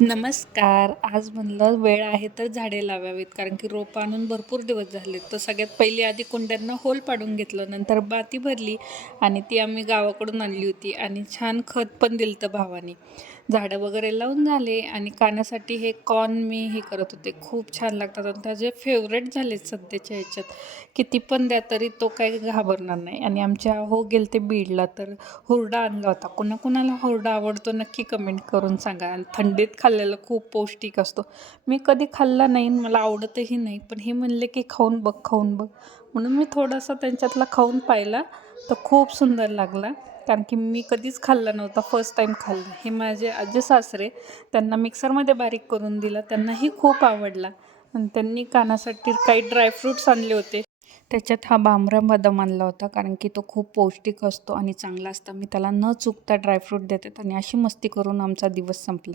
नमस्कार. आज म्हणलं वेळ आहे तर झाडे लावावीत कारण की रोपं आणून भरपूर दिवस झाले तर सगळ्यात पहिली आधी कुंड्यांना होल पाडून घेतलं नंतर बाती भरली आणि ती आम्ही गावाकडून आणली होती आणि छान खत पण दिलं तर भावाने. झाडं वगैरे लावून झाले आणि कानासाठी हे कॉर्न मी हे करत होते. खूप छान लागतात आणि त्याचे फेवरेट झाले सध्याच्या ह्याच्यात किती पण द्या तरी तो काही घाबरणार नाही. आणि आमच्या हो गेल ते बीडला तर हुरडा आणला होता. कुणाकुणाला हुरडा आवडतो नक्की कमेंट करून सांगा. आणि थंडीत खाल्लेलं खूप पौष्टिक असतो. मी कधी खाल्ला नाही आणि मला आवडतही नाही पण हे म्हणले की खाऊन बघ खाऊन बघ. म्हणून मी थोडासा त्यांच्यातला खाऊन पाहिला तर खूप सुंदर लागला. कारण की मी कधीच खाल्ला नव्हता फर्स्ट टाईम खाल्ला. हे माझे आजी सासरे त्यांना मिक्सरमध्ये बारीक करून दिला. त्यांनाही खूप आवडला. आणि त्यांनी कानासाठी काही ड्रायफ्रूट्स आणले होते. त्याच्यात हा बांबरा बदाम आणला होता कारण की तो खूप पौष्टिक असतो आणि चांगला असता. मी त्याला न चुकता ड्रायफ्रूट देते आणि अशी मस्ती करून आमचा दिवस संपला.